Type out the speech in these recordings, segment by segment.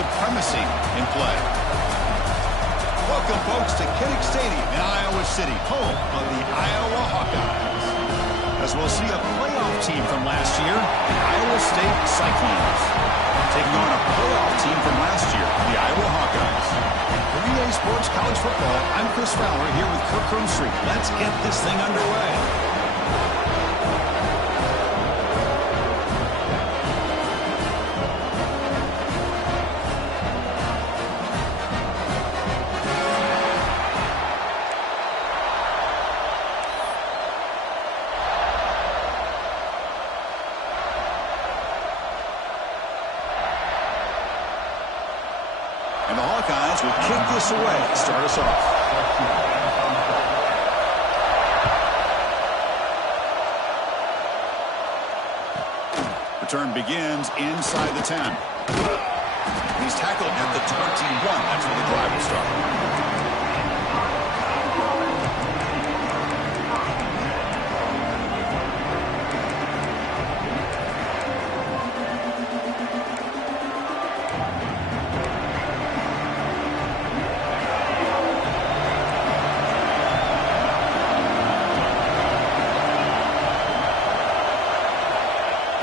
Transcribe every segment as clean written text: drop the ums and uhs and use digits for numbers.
supremacy in play. Welcome, folks, to Kinnick Stadium in Iowa City, home of the Iowa Hawkeyes. As we'll see a playoff team from last year, the Iowa State Cyclones, taking on a playoff team from last year, the Iowa Hawkeyes. For EA Sports College Football, I'm Chris Fowler here with Kirk Roomstreet. Let's get this thing underway. And the Hawkeyes will kick this away to start us off. Return begins inside the 10. He's tackled at the 21. That's where the drive will start.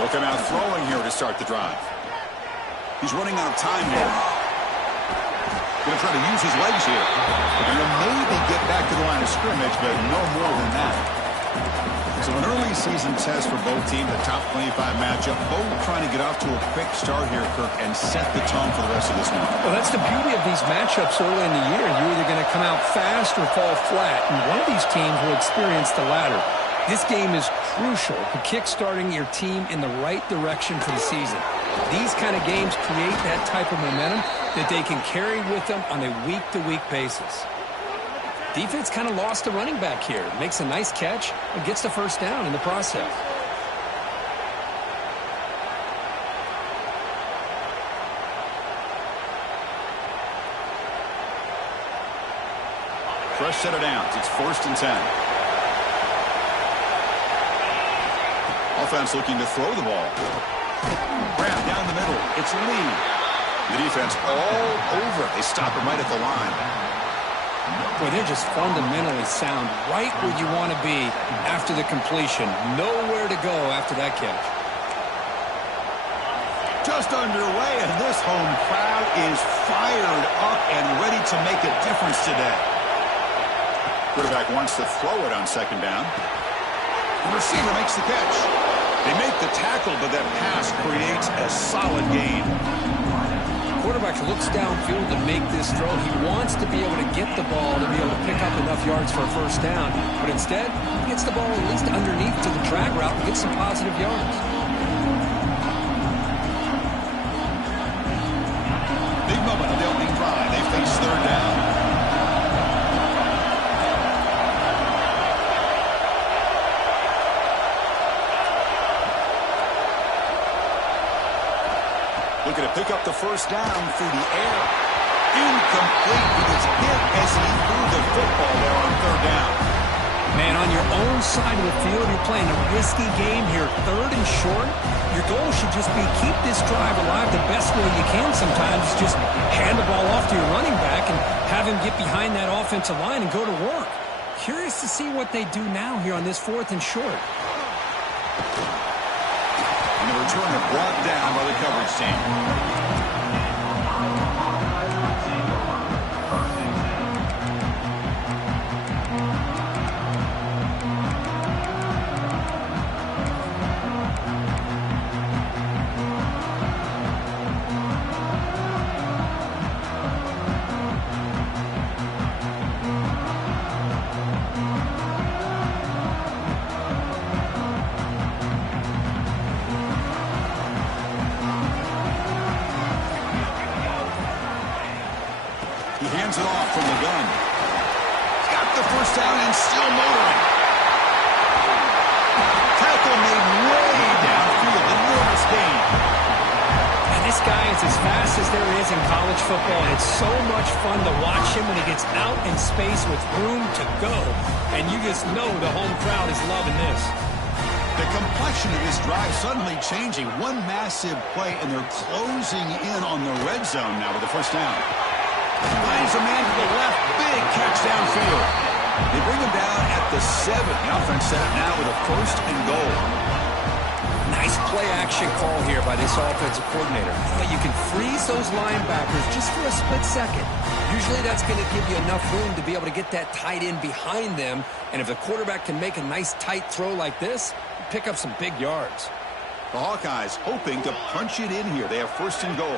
Looking out throwing here to start the drive. He's running out of time here. Going to try to use his legs here. They're going to maybe get back to the line of scrimmage, but no more than that. So an early season test for both teams, the top 25 matchup. Both trying to get off to a quick start here, Kirk, and set the tone for the rest of this one. Well, that's the beauty of these matchups early in the year. You're either going to come out fast or fall flat, and one of these teams will experience the latter. This game is crucial for kickstarting your team in the right direction for the season. These kind of games create that type of momentum that they can carry with them on a week-to-week basis. Defense kind of lost a running back here. Makes a nice catch and gets the first down in the process. Fresh set of downs. It's 1st and 10. Offense looking to throw the ball. Grab down the middle. It's Lee. The defense all over. They stop him right at the line. Boy, they're just fundamentally sound right where you want to be after the completion. Nowhere to go after that catch. Just underway, and this home crowd is fired up and ready to make a difference today. Quarterback wants to throw it on 2nd down. The receiver makes the catch. They make the tackle, but that pass creates a solid gain. Quarterback looks downfield to make this throw. He wants to be able to get the ball to be able to pick up enough yards for a first down. But instead, he gets the ball at least underneath to the drag route and gets some positive yards. Big moment on the opening drive. They face 3rd down. Looking to pick up the first down through the air. Incomplete. He was hit as he threw the football there on 3rd down. Man, on your own side of the field, you're playing a risky game here. 3rd and short. Your goal should just be keep this drive alive the best way you can sometimes. Just hand the ball off to your running back and have him get behind that offensive line and go to work. Curious to see what they do now here on this 4th and short. And the return is brought down by the coverage team. He hands it off from the gun. He's got the first down and still motoring. Tackle made way downfield. Enormous gain. And this guy is as fast as there is in college football. And it's so much fun to watch him when he gets out in space with room to go. And you just know the home crowd is loving this. The complexion of this drive suddenly changing. One massive play, and they're closing in on the red zone now with the first down. Finds a man to the left. Big catch downfield. They bring him down at the 7. The offense set up now with a first and goal. Nice play-action call here by this offensive coordinator. You can freeze those linebackers just for a split second. Usually that's going to give you enough room to be able to get that tight end behind them. And if the quarterback can make a nice tight throw like this, pick up some big yards. The Hawkeyes hoping to punch it in here. They have first and goal.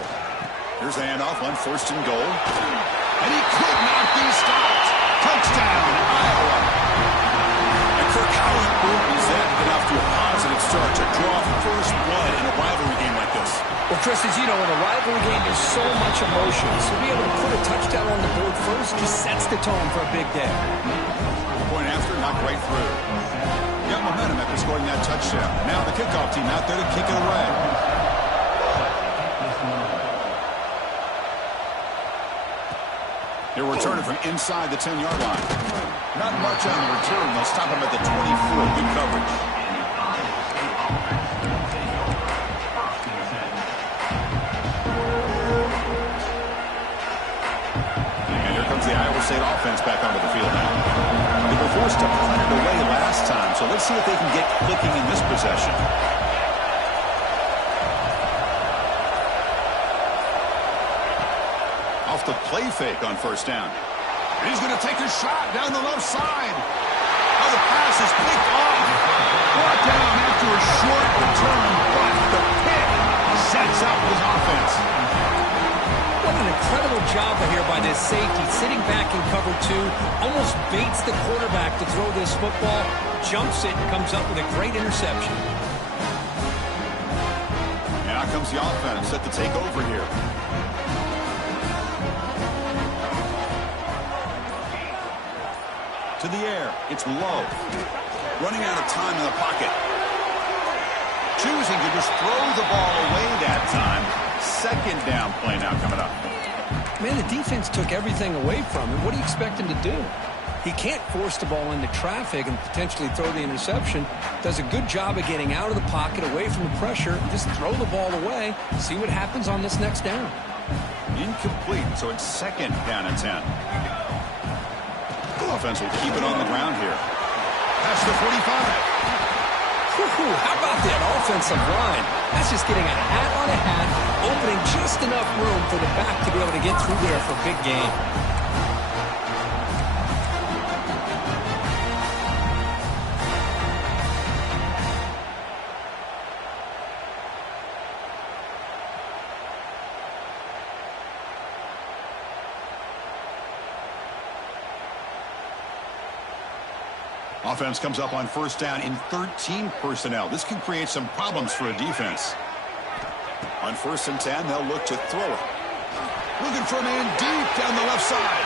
Here's the handoff on first and goal. And he could not be stopped. Touchdown, Iowa. And Kirk, how important is that to get off to a positive start to draw first blood in a rivalry game like this? Well, Chris, as you know, in a rivalry game, there's so much emotion. So to be able to put a touchdown on the board first just sets the tone for a big day. The point after, knocked right through. Got momentum after scoring that touchdown. Now the kickoff team out there to kick it away. They're returning from inside the 10-yard line. Not much on the return. They'll stop him at the 24. Good coverage. And here comes the Iowa State offense back onto the field now. They were forced to punt it away last time, so let's see if they can get clicking in this possession. Off the play fake on first down. He's going to take a shot down the left side. Oh, the pass is picked off. Brought down after a short return, but the pick sets up his offense. What an incredible job here by this safety. Sitting back in cover 2, almost baits the quarterback to throw this football, jumps it, and comes up with a great interception. Now comes the offense set to take over here. To the air, it's Love. Running out of time in the pocket. Choosing to just throw the ball away that time. Second down play now coming up. Man, the defense took everything away from him. What do you expect him to do? He can't force the ball into traffic and potentially throw the interception. Does a good job of getting out of the pocket, away from the pressure, and just throw the ball away. See what happens on this next down. Incomplete, so it's second down and 10. Offense will keep it on the ground here. Past the 45. How about that offensive line? That's just getting a hat on a hat, opening just enough room for the back to be able to get through there for a big gain. Offense comes up on first down in 13 personnel. This can create some problems for a defense. On first and 10, they'll look to throw it. Looking for a man deep down the left side.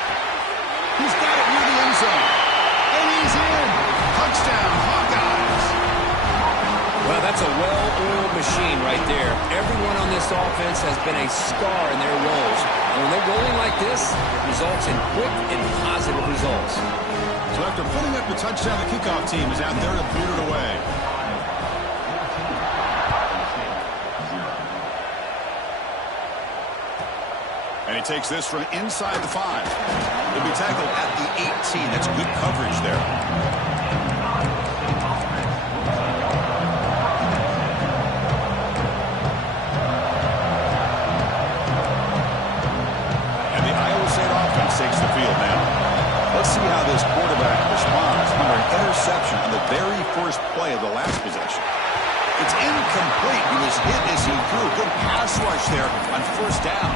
He's got it near the end zone. And he's in. Touchdown, Hawkeyes. Well, that's a well-oiled machine right there. Everyone on this offense has been a star in their roles. And when they're rolling like this, it results in quick and positive results. So after putting up the touchdown, the kickoff team is out there to boot it away. And he takes this from inside the 5. He'll be tackled at the 18. That's good coverage there. And the Iowa State offense takes the field now. Let's see how this quarterback responds under an interception on the very first play of the last possession. It's incomplete. He was hit as he threw. Good pass rush there on first down.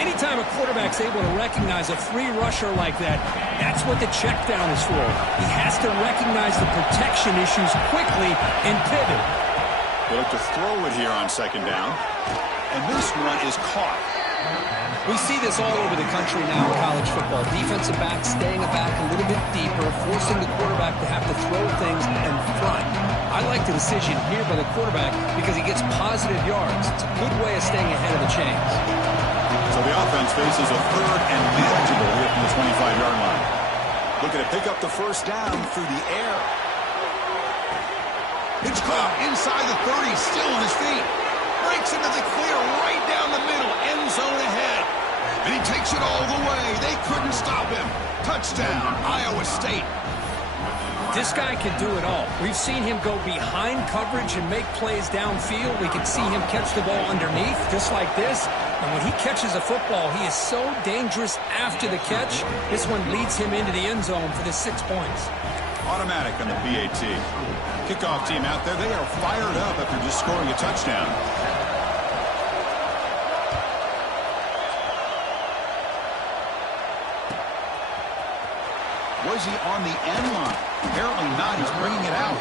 Anytime a quarterback's able to recognize a free rusher like that, that's what the check down is for. He has to recognize the protection issues quickly and pivot. They look to throw it here on second down. And this one is caught. We see this all over the country now in college football. Defensive backs staying back a little bit deeper, forcing the quarterback to have to throw things in front. I like the decision here by the quarterback because he gets positive yards. It's a good way of staying ahead of the chains. So the offense faces a third and manageable here from the 25-yard line. Looking to pick up the first down through the air. It's caught inside the 30, still on his feet. Breaks into the clear right down the middle, end zone ahead. And he takes it all the way. They couldn't stop him. Touchdown, Iowa State. This guy can do it all. We've seen him go behind coverage and make plays downfield. We can see him catch the ball underneath, just like this. And when he catches a football, he is so dangerous after the catch. This one leads him into the end zone for the 6 points. Automatic on the PAT. Kickoff team out there, they are fired up after just scoring a touchdown. Was he on the end line? Apparently not. He's bringing it out.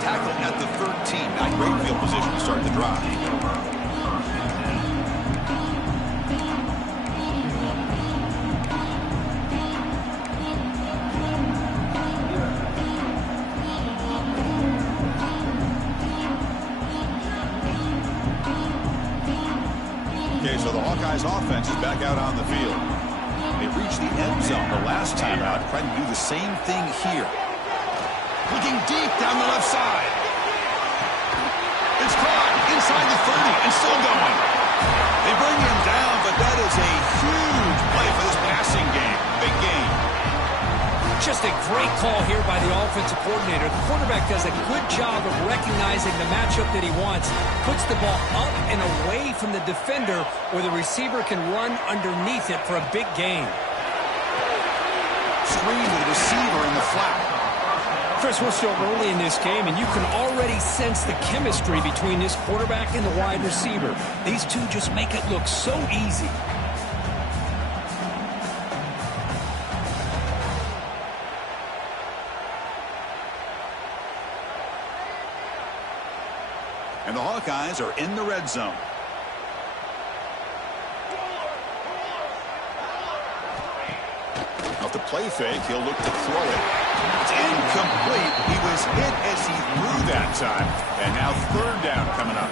Tackle at the 13. Not great field position to start the drive. Okay, so the Hawkeyes offense is back out on the field. They reached the end zone the last time out, trying to do the same thing here. Looking deep down the left side. It's caught inside the 30 and still going. They bring him down, but that is a huge play for this passing game. Big game. Just a great call here by the offensive coordinator. The quarterback does a good job of recognizing the matchup that he wants. Puts the ball up and away from the defender where the receiver can run underneath it for a big gain. Screen to the receiver in the flat. Chris, we're still early in this game, and you can already sense the chemistry between this quarterback and the wide receiver. These two just make it look so easy. And the Hawkeyes are in the red zone. Off the play fake, he'll look to throw it. It's incomplete. He was hit as he threw that time. And now third down coming up.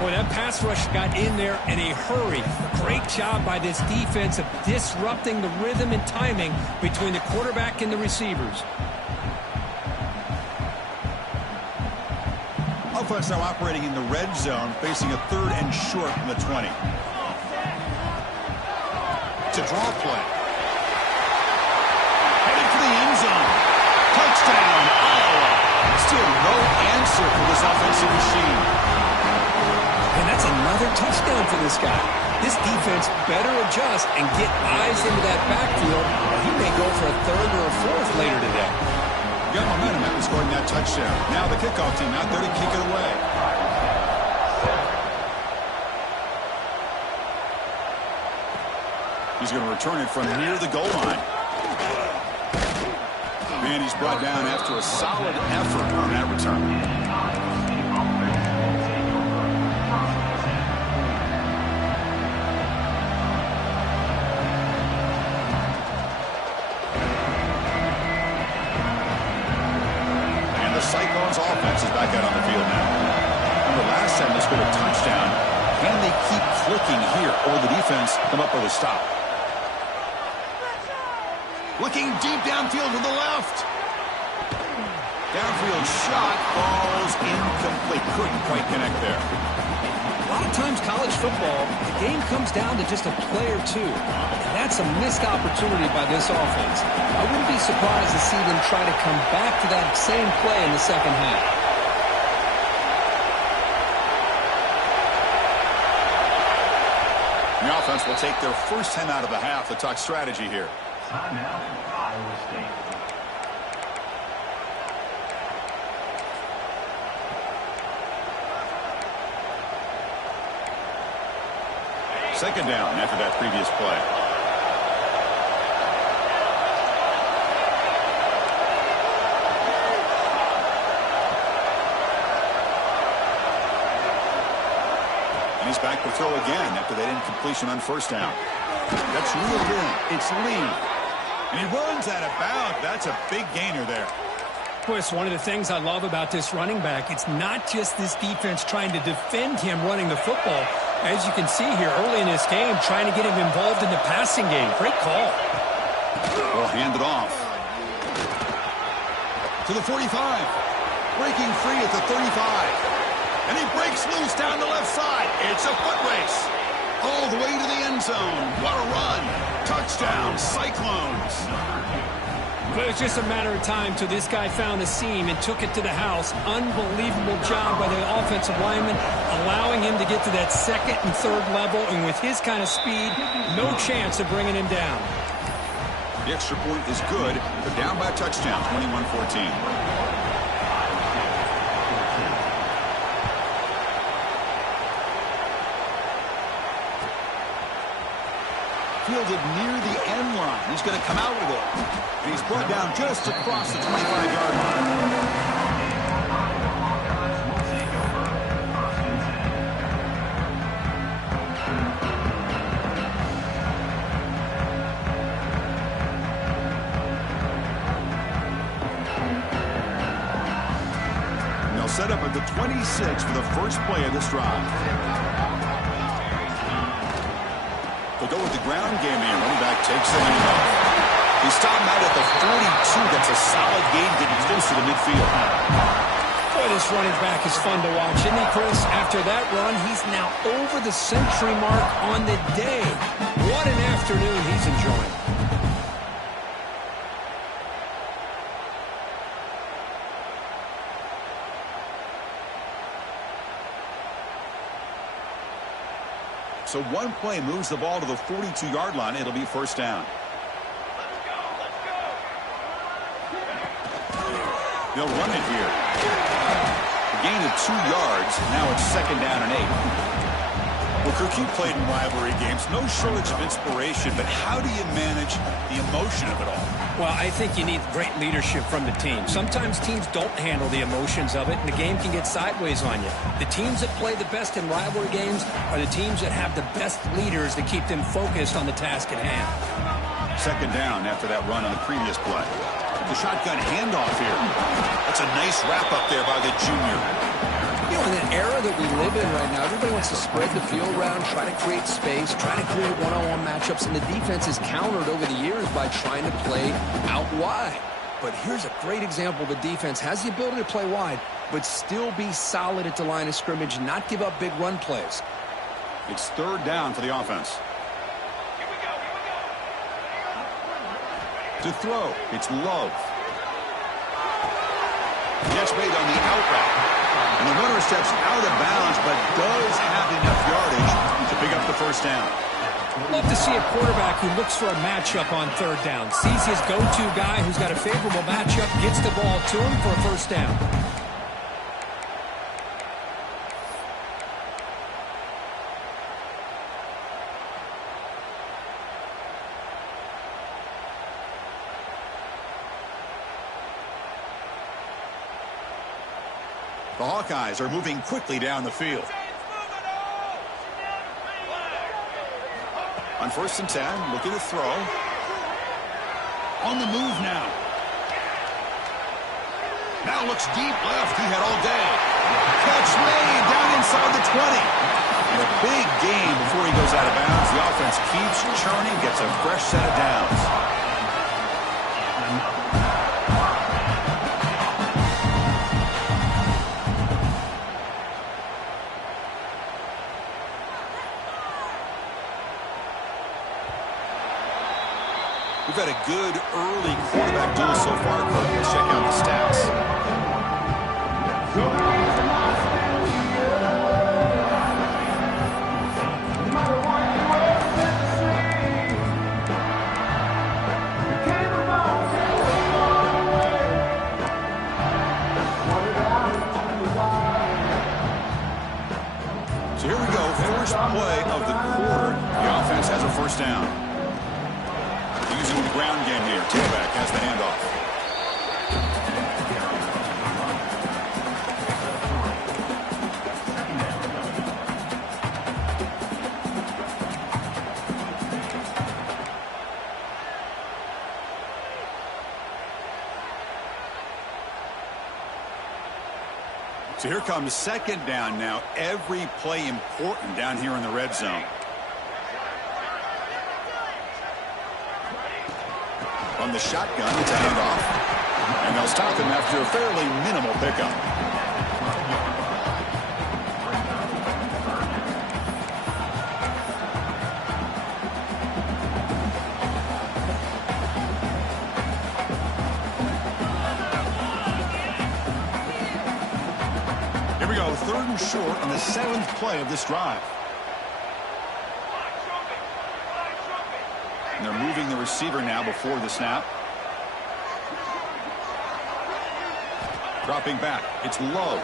Boy, that pass rush got in there in a hurry. Great job by this defense of disrupting the rhythm and timing between the quarterback and the receivers. Offense now operating in the red zone, facing a third and short from the 20. It's a draw play. Headed for the end zone. Touchdown, Iowa. Still no answer for this offensive machine. And that's another touchdown for this guy. This defense better adjust and get eyes into that backfield, or he may go for a third or a fourth later today. Got momentum after scoring that touchdown. Now the kickoff team out there to kick it away. He's going to return it from near the goal line. And he's brought down after a solid effort on that return. Cyclones offense is back out on the field now. Remember last time they scored a touchdown. Can they keep clicking here, or the defense come up with a stop? Looking deep downfield to the left. Downfield shot falls incomplete. Couldn't quite connect there. A lot of times college football, the game comes down to just a play or two. And that's a missed opportunity by this offense. I wouldn't be surprised to see them try to come back to that same play in the second half. The offense will take their first time out of the half to talk strategy here. Timeout, Iowa State. Second down after that previous play. And he's back to throw again after that incompletion on first down. That's reeled in. It's Lee. And he runs out of bounds. That's a big gainer there. Boy, it's one of the things I love about this running back. It's not just this defense trying to defend him running the football. As you can see here early in this game, trying to get him involved in the passing game. Great call. Well, hand it off. To the 45. breaking free at the 35. And he breaks loose down the left side. It's a foot race. All the way to the end zone. What a run. Touchdown, Cyclones. But it was just a matter of time till this guy found a seam and took it to the house. Unbelievable job by the offensive lineman, allowing him to get to that second and third level. And with his kind of speed, no chance of bringing him down. The extra point is good. They're down by a touchdown, 21-14. Fielded near the end line. He's going to come out with it. And he's brought down just across the 25-yard line. And they'll set up at the 26 for the first play of this drive. They'll go with the ground game here. Running back takes the handoff. He stopped out at the 42. That's a solid gain getting closer to midfield. Boy, this running back is fun to watch, isn't he, Chris? After that run, he's now over the century mark on the day. What an afternoon he's enjoying. So one play moves the ball to the 42-yard line. It'll be first down. They'll run it here. A gain of 2 yards. Now it's second down and 8. Well, Kirk, you played in rivalry games. No shortage of inspiration, but how do you manage the emotion of it all? Well, I think you need great leadership from the team. Sometimes teams don't handle the emotions of it, and the game can get sideways on you. The teams that play the best in rivalry games are the teams that have the best leaders to keep them focused on the task at hand. Second down after that run on the previous play. The shotgun handoff here. That's a nice wrap-up there by the junior. You know, in an era that we live in right now, everybody wants to spread the field around, try to create space, try to create one-on-one matchups, and the defense is countered over the years by trying to play out wide. But here's a great example. The defense has the ability to play wide, but still be solid at the line of scrimmage, not give up big run plays. It's third down for the offense. To throw, it's Love. Catch made on the out route. And the runner steps out of bounds, but does have enough yardage to pick up the first down. Love to see a quarterback who looks for a matchup on third down. Sees his go-to guy who's got a favorable matchup, gets the ball to him for a first down. The Hawkeyes are moving quickly down the field. On first and 10, looking to throw. On the move now. Now looks deep left. He had all day. Catch made down inside the 20. And a big gain before he goes out of bounds. The offense keeps churning, gets a fresh set of downs. We've had a good early quarterback duel so far, Kirk. Let's check out the stats. So here we go. First play of the quarter. The offense has a first down. Using the ground game here. Tailback has the handoff. So here comes second down now. Every play important down here in the red zone. From the shotgun, it's a handoff. And they'll stop him after a fairly minimal pickup. Here we go, 3rd and short on the 7th play of this drive. And they're moving the receiver now before the snap. Dropping back, it's Love.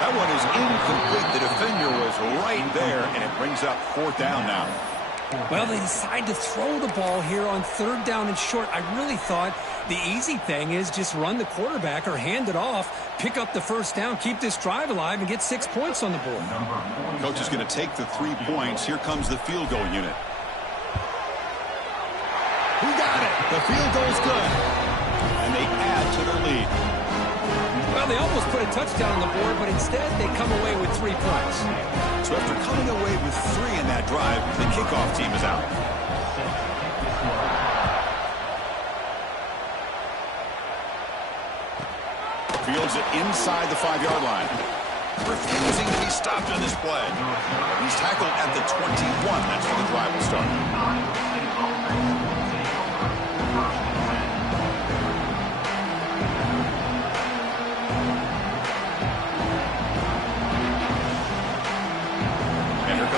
That one is incomplete. The defender was right there, and it brings up 4th down now. Well, they decide to throw the ball here on 3rd down and short. I really thought the easy thing is just run the quarterback or hand it off, pick up the 1st down, keep this drive alive, and get 6 points on the board. Coach is going to take the 3 points. Here comes the field goal unit. Who got it? The field goal is good. And they add to their lead. Well, they almost put a touchdown on the board, but instead they come away with 3 points. So after coming away with 3 in that drive, the kickoff team is out. Fields it inside the 5-yard line. Refusing to be stopped on this play. He's tackled at the 21. That's where the drive will start.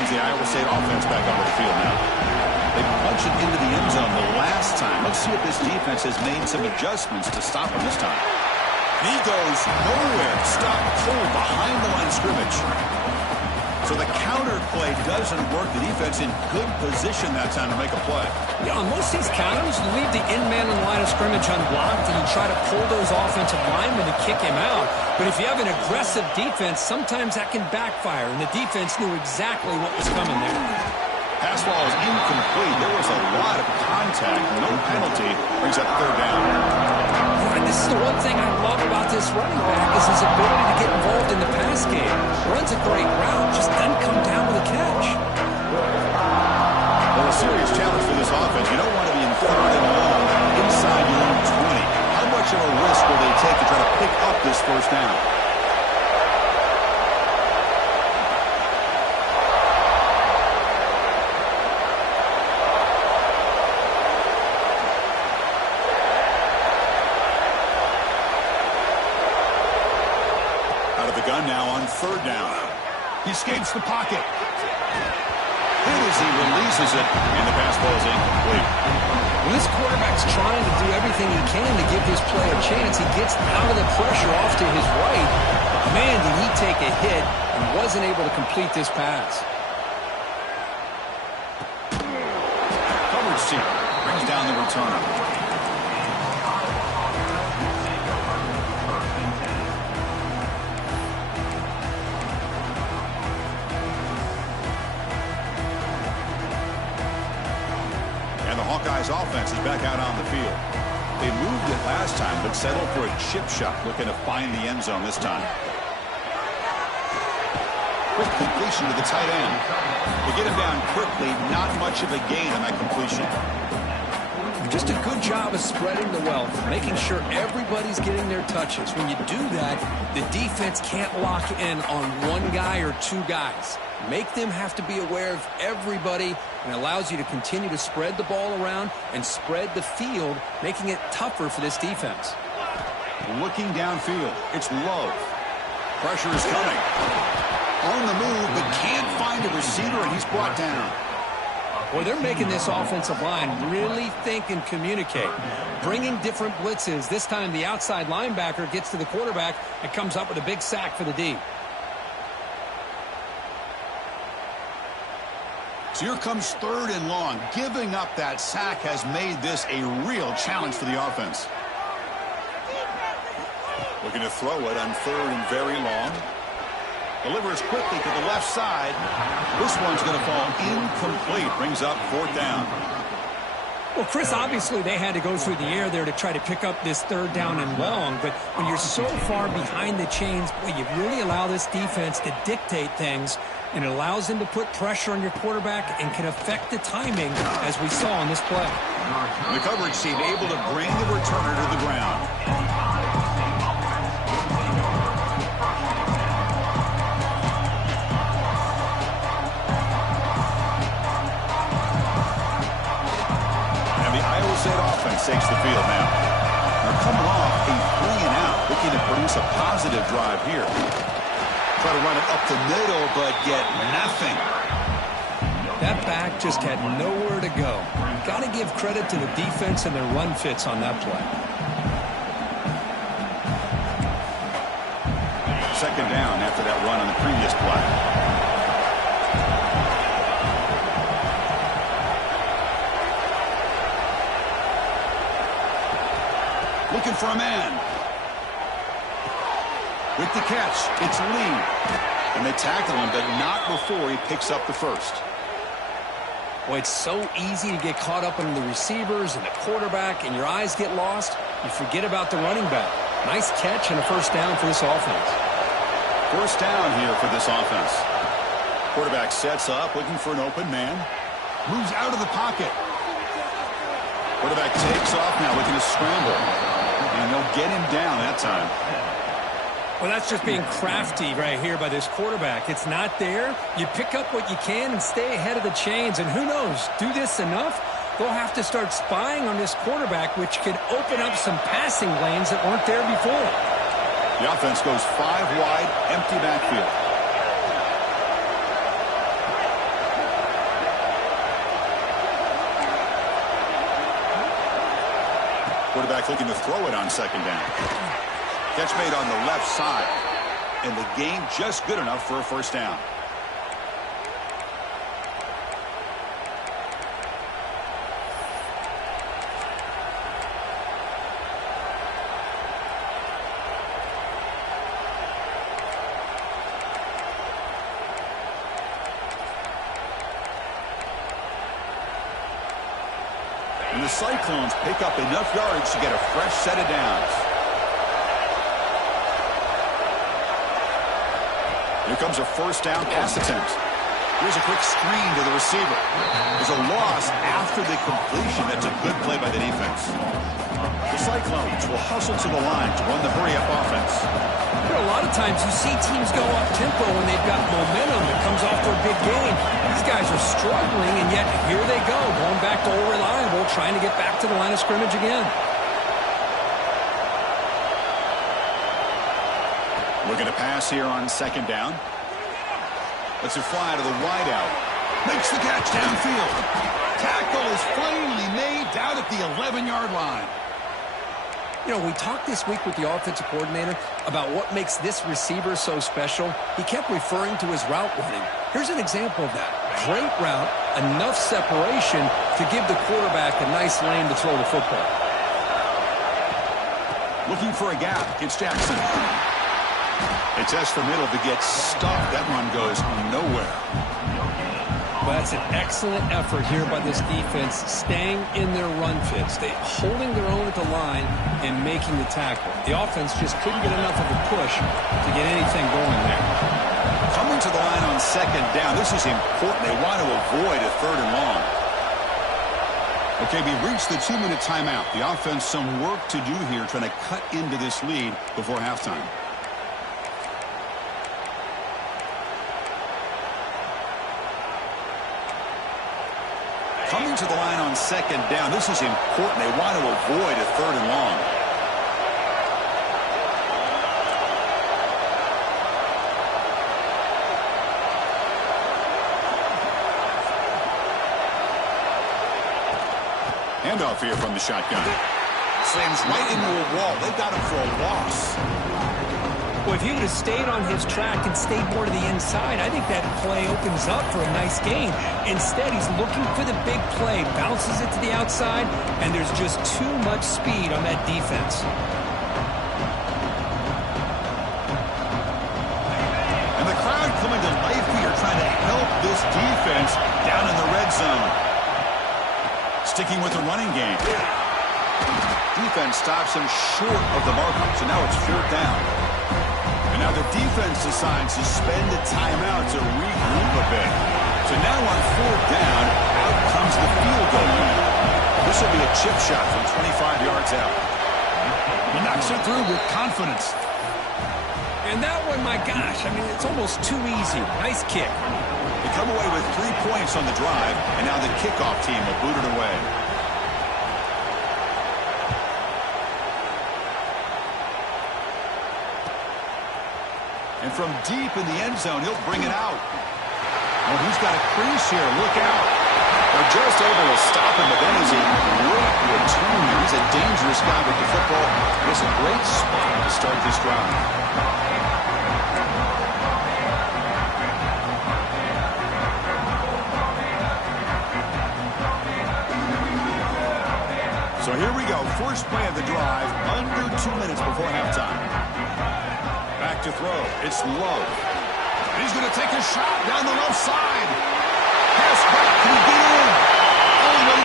The Iowa State offense back onto the field now. They punched it into the end zone the last time. Let's see if this defense has made some adjustments to stop him this time. And he goes nowhere. Stopped cold behind the line of scrimmage. So the counter play doesn't work. The defense in good position that time to make a play. Yeah, on most of these counters, you leave the in man in the line of scrimmage unblocked and you try to pull those offensive linemen to kick him out. But if you have an aggressive defense, sometimes that can backfire, and the defense knew exactly what was coming there. Pass ball is incomplete. There was a lot of contact. No penalty. Brings up 3rd down. And this is the one thing I love about this running back is his ability to get involved in the pass game. Runs a great route, just doesn't come down with a catch. Well, a serious challenge for this offense. You don't want to be in 3rd and long inside your own 20. How much of a risk will they take to try to pick up this 1st down? Out of the gun now on 3rd down. He escapes the pocket. Hit as he releases it, and the pass ball is incomplete. Well, this quarterback's trying to do everything he can to give his play a chance. He gets out of the pressure off to his right. Man, did he take a hit and wasn't able to complete this pass. Coverage team brings down the returner. And the Hawkeyes offense is back out on the field. They moved it last time, but settled for a chip shot, looking to find the end zone this time. Quick completion to the tight end. They get him down quickly, not much of a gain on that completion. Just a good job of spreading the wealth, making sure everybody's getting their touches. When you do that, the defense can't lock in on one guy or 2 guys. Make them have to be aware of everybody, and allows you to continue to spread the ball around and spread the field, making it tougher for this defense. Looking downfield, it's Love. Pressure is coming. On the move, but can't find a receiver, and he's brought down. Boy, they're making this offensive line really think and communicate. Bringing different blitzes. This time the outside linebacker gets to the quarterback and comes up with a big sack for the D. So here comes 3rd and long. Giving up that sack has made this a real challenge for the offense. Looking to throw it on 3rd and very long. Delivers quickly to the left side. This one's going to fall incomplete. Brings up 4th down. Well, Chris, obviously they had to go through the air there to try to pick up this third down and long, but when you're so far behind the chains, boy, you really allow this defense to dictate things, and it allows them to put pressure on your quarterback and can affect the timing, as we saw on this play. The coverage team able to bring the returner to the ground. State offense takes the field now. They're coming off a 3-and-out, looking to produce a positive drive here. Try to run it up the middle, but get nothing. That back just had nowhere to go. Got to give credit to the defense and their run fits on that play. Second down after that run on the previous play. Looking for a man. With the catch, it's Lee. And they tackle him, but not before he picks up the first. Boy, it's so easy to get caught up in the receivers and the quarterback, and your eyes get lost. You forget about the running back. Nice catch and a first down for this offense. First down here for this offense. Quarterback sets up, looking for an open man. Moves out of the pocket. Quarterback takes off now, looking to scramble. And they'll get him down that time. Well, that's just being crafty right here by this quarterback. It's not there. You pick up what you can and stay ahead of the chains. And who knows, do this enough, they'll have to start spying on this quarterback, which could open up some passing lanes that weren't there before. The offense goes 5 wide, empty backfield. Quarterback looking to throw it on second down. Catch made on the left side. And the gain just good enough for a first down. And the Cyclones pick up enough yards to get a fresh set of downs. Here comes a first down pass attempt. Here's a quick screen to the receiver. There's a loss after the completion. That's a good play by the defense. The Cyclones will hustle to the line to run the hurry-up offense. You know, a lot of times you see teams go up-tempo when they've got momentum that comes off to a big game. These guys are struggling, and yet here they go, going back to old reliable, trying to get back to the line of scrimmage again. Looking to pass here on second down. Lets it fly to the wideout. Makes the catch downfield. Tackle is finally made down at the 11-yard line. You know, we talked this week with the offensive coordinator about what makes this receiver so special. He kept referring to his route running. Here's an example of that. Great route, enough separation to give the quarterback a nice lane to throw the football. Looking for a gap. It's Jackson. They test the middle to get stuck. That run goes nowhere. Well, that's an excellent effort here by this defense, staying in their run fits. They holding their own at the line and making the tackle. The offense just couldn't get enough of a push to get anything going there. Coming to the line on second down. This is important. They want to avoid a third and long. Okay, we reached the 2-minute timeout. The offense some work to do here, trying to cut into this lead before halftime. Coming to the line on second down. This is important. They want to avoid a third and long. Handoff here from the shotgun. Slams right into a wall. They've got him for a loss. Well, if he would have stayed on his track and stayed more to the inside, I think that play opens up for a nice gain. Instead, he's looking for the big play, bounces it to the outside, and there's just too much speed on that defense. And the crowd coming to life here, trying to help this defense down in the red zone. Sticking with the running game. Defense stops him short of the marker, so now it's 4th down. And now the defense decides to spend a timeout to regroup a bit. So now on 4th down, out comes the field goal unit. This will be a chip shot from 25 yards out. He knocks it through with confidence. And that one, my gosh, I mean, it's almost too easy. Nice kick. They come away with 3 points on the drive, and now the kickoff team will boot it away. And from deep in the end zone, he'll bring it out. Oh, he's got a crease here. Look out. They're just able to stop him, but then as he great return here, he's a dangerous guy with the football. It's a great spot to start this drive. So here we go. First play of the drive, under 2 minutes before halftime. Back to throw. It's Love. And he's going to take a shot down the left side. Pass back. Can he get in? Oh, no.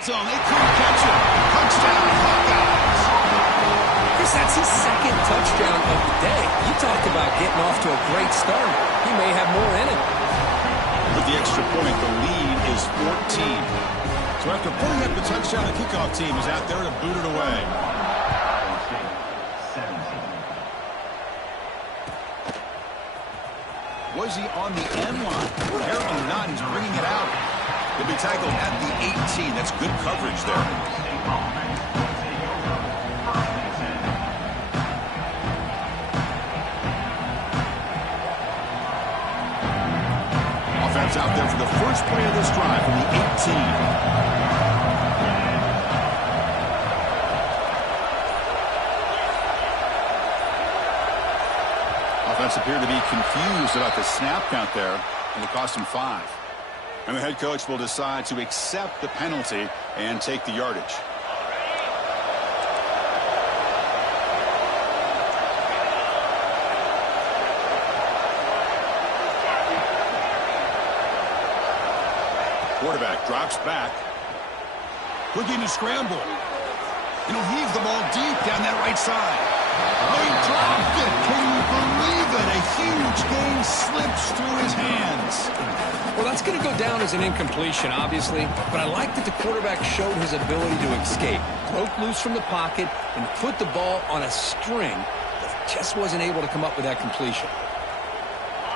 So they couldn't catch him. Touchdown, Hawkeyes. Chris, that's his 2nd touchdown of the day. You talked about getting off to a great start. He may have more in it. With the extra point, the lead is 14. So after putting up the touchdown, the kickoff team is out there to boot it away. Was he on the end line? Apparently not. He's bringing it out. He'll be tackled at the 18. That's good coverage there. Offense out there for the first play of this drive from the 18. Offense appeared to be confused about the snap count there, and it cost him 5. And the head coach will decide to accept the penalty and take the yardage. Quarterback drops back. Looking to scramble. And he'll heave the ball deep down that right side. Oh, he dropped it. Can you believe it? A huge gain slips through his hands. Well, that's going to go down as an incompletion, obviously, but I like that the quarterback showed his ability to escape, broke loose from the pocket, and put the ball on a string, but just wasn't able to come up with that completion.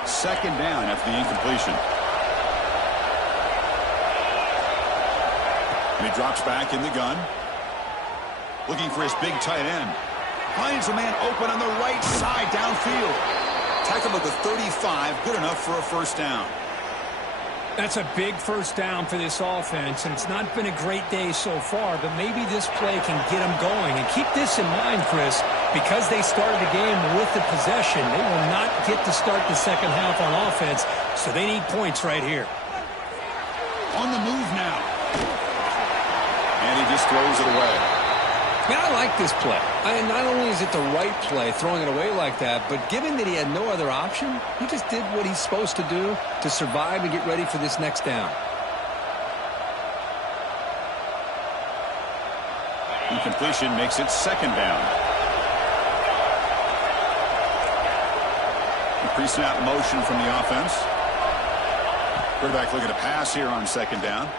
2nd down after the incompletion. And he drops back in the gun, looking for his big tight end. Finds a man open on the right side downfield. Tackled at the 35, good enough for a 1st down. That's a big 1st down for this offense, and it's not been a great day so far, but maybe this play can get them going. And keep this in mind, Chris, because they started the game with the possession, they will not get to start the 2nd half on offense, so they need points right here. On the move now. And he just throws it away. Man, I like this play. Not only is it the right play, throwing it away like that, but given that he had no other option, he just did what he's supposed to do to survive and get ready for this next down. Incompletion makes it 2nd down. Increasing out motion from the offense. Quarterback looking to pass here on 2nd down.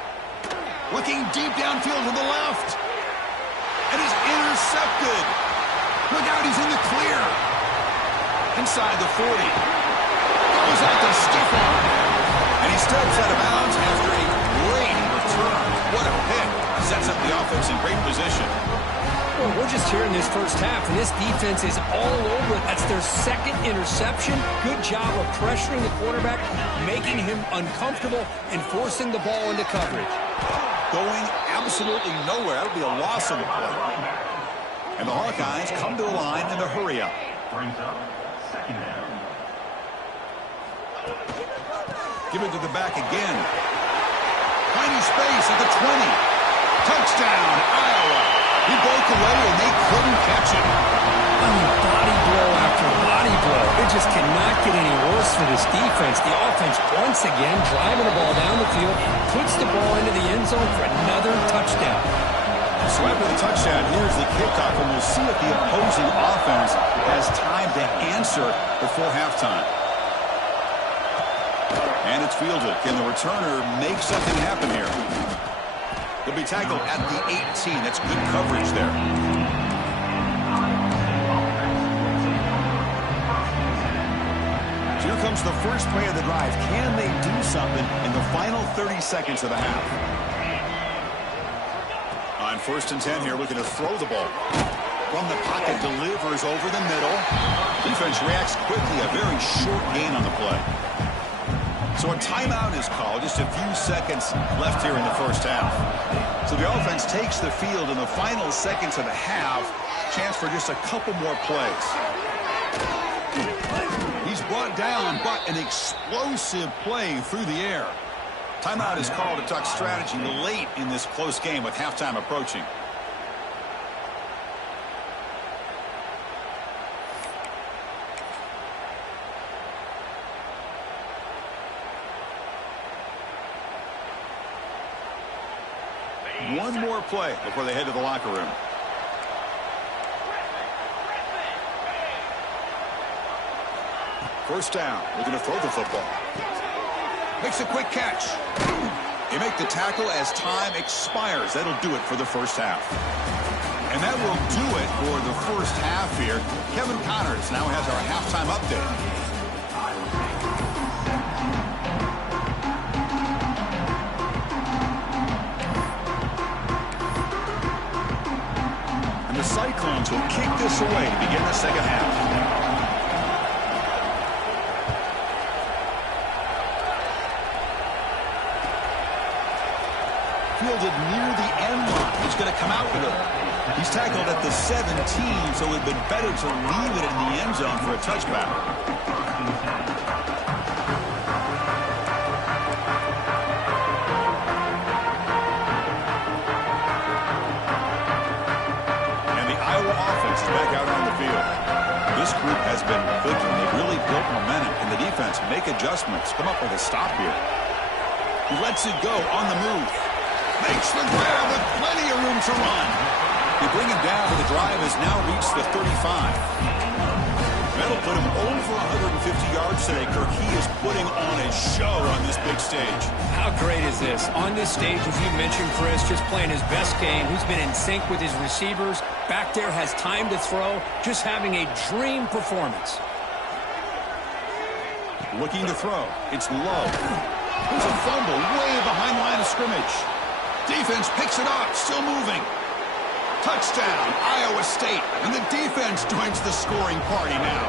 Looking deep downfield to the left. And is intercepted. Look out, he's in the clear. Inside the 40. Goes out to stiff arm. And he steps out of bounds after a great return. What a pick. Sets up the offense in great position. Well, we're just here in this 1st half, and this defense is all over it. That's their 2nd interception. Good job of pressuring the quarterback, making him uncomfortable, and forcing the ball into coverage. Going absolutely nowhere. That'll be a loss of the play. And the Hawkeyes come to the line in a hurry up. Brings up 2nd down. Give it to the back again. Tiny space at the 20. Touchdown, Iowa. He broke away and they couldn't catch him. I mean, body blow after body blow. It just cannot get any worse for this defense. The offense, once again, driving the ball down the field, puts the ball into the end zone for another touchdown. So after the touchdown, here's the kickoff, and we'll see if the opposing offense has time to answer before halftime. And it's fielded. Can the returner make something happen here? He'll be tackled at the 18. That's good coverage there. Here comes the first play of the drive. Can they do something in the final 30 seconds of the half? On 1st and 10 here, looking to throw the ball. From the pocket, delivers over the middle. Defense reacts quickly. A very short gain on the play. So a timeout is called. Just a few seconds left here in the first half. So the offense takes the field in the final seconds of the half. Chance for just a couple more plays. He's brought down, but an explosive play through the air. Timeout is called to talk strategy late in this close game with halftime approaching. One more play before they head to the locker room. First down, looking to throw the football. Makes a quick catch. They make the tackle as time expires. That'll do it for the first half. And that will do it for the first half here. Kevin Connors now has our halftime update. And the Cyclones will kick this away to begin the second half. Fielded near the end line. He's going to come out with it. He's tackled at the 17, so it would have been better to leave it in the end zone for a touchback. And the Iowa offense is back out on the field. This group has been clicking. They've really built momentum. And the defense make adjustments. Come up with a stop here. He lets it go on the move. Makes the grab with plenty of room to run. They bring him down, but the drive has now reached the 35. That'll put him over 150 yards today, Kirk. He is putting on a show on this big stage. How great is this? On this stage, as you mentioned, Chris, just playing his best game. He's been in sync with his receivers. Back there, has time to throw. Just having a dream performance. Looking to throw. It's low. There's a fumble way behind the line of scrimmage. Defense picks it up, still moving. Touchdown, Iowa State. And the defense joins the scoring party now.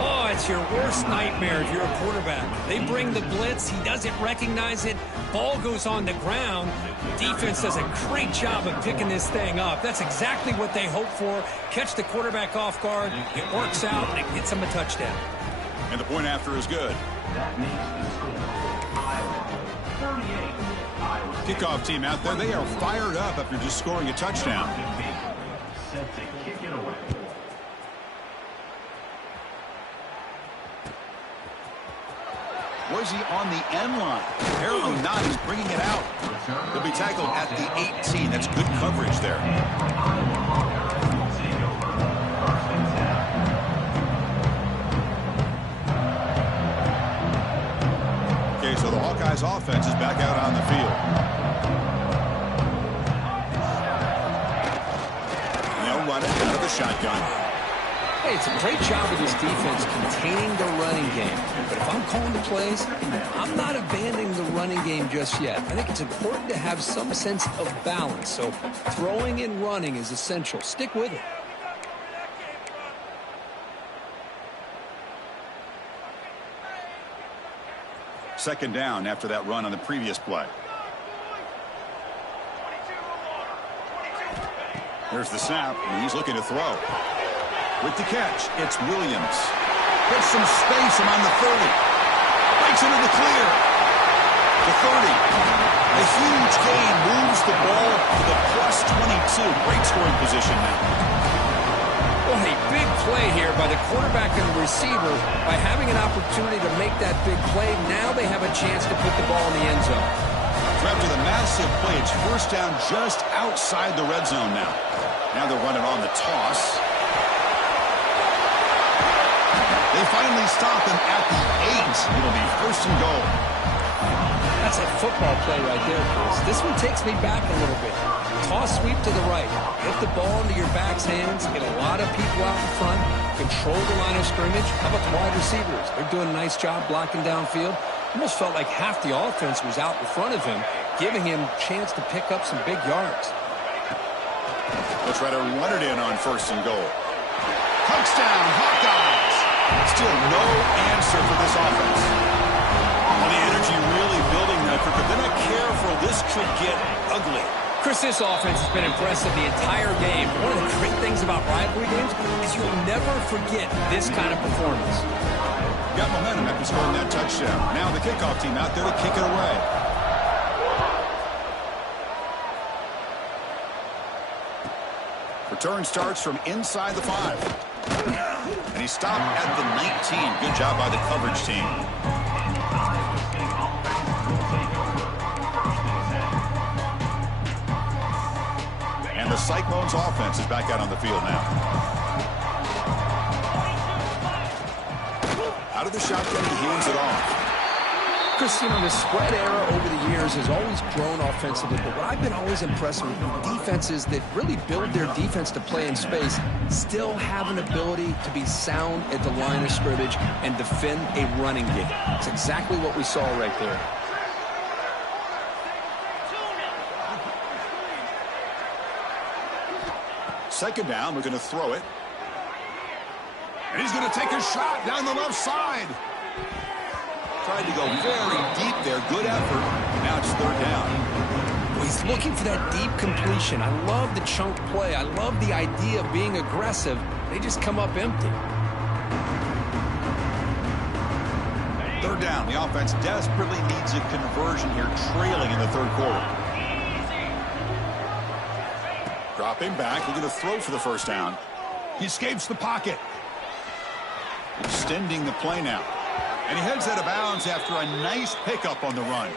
Oh, it's your worst nightmare if you're a quarterback. They bring the blitz. He doesn't recognize it. Ball goes on the ground. Defense does a great job of picking this thing up. That's exactly what they hope for. Catch the quarterback off guard. It works out, and it gets him a touchdown. And the point after is good. That makes the score Iowa 38. Kickoff team out there, they are fired up after just scoring a touchdown. Set to kick it away. Was he on the end line? Apparently not. He's bringing it out. He'll be tackled at the 18. That's good coverage there. Okay, so the Hawkeyes offense is back out on the field. Run it out of the shotgun. Hey, it's a great job of this defense containing the running game. But if I'm calling the plays, I'm not abandoning the running game just yet. I think it's important to have some sense of balance. So throwing and running is essential. Stick with it. Second down after that run on the previous play. There's the snap, and he's looking to throw. With the catch, it's Williams. Gets some space around the 30. Breaks into the clear. The 30. A huge gain moves the ball to the plus 22. Great scoring position now. Well, a big play here by the quarterback and the receiver. By having an opportunity to make that big play, now they have a chance to put the ball in the end zone. After the massive play, it's first down just outside the red zone now. Now they're running on the toss. They finally stop him at the 8. It'll be first and goal. That's a football play right there, Chris. This one takes me back a little bit. Toss sweep to the right. Get the ball into your back's hands. Get a lot of people out in front. Control the line of scrimmage. How about the wide receivers? They're doing a nice job blocking downfield. Almost felt like half the offense was out in front of him, giving him a chance to pick up some big yards. They'll try to run it in on first and goal. Touchdown, Hawkeyes! Still no answer for this offense. Well, the energy really building that quick, but they're not careful. This could get ugly. Chris, this offense has been impressive the entire game. One of the great things about rivalry games is you'll never forget this kind of performance. Got momentum after scoring that touchdown. Now the kickoff team out there to kick it away. Return starts from inside the 5. And he stopped at the 19. Good job by the coverage team. And the Cyclones offense is back out on the field now. Out of the shotgun, he hands it off. Chris, you know, the spread era over the years has always grown offensively, but what I've been always impressed with defenses that really build their defense to play in space still have an ability to be sound at the line of scrimmage and defend a running game. It's exactly what we saw right there. Second down, we're going to throw it. And he's going to take a shot down the left side. Tried to go very deep there. Good effort. Now it's third down. Well, he's looking for that deep completion. I love the chunk play. I love the idea of being aggressive. They just come up empty. Third down. The offense desperately needs a conversion here, trailing in the third quarter. Dropping back. We're going to throw for the first down. He escapes the pocket. Extending the play now. And he heads out of bounds after a nice pickup on the run.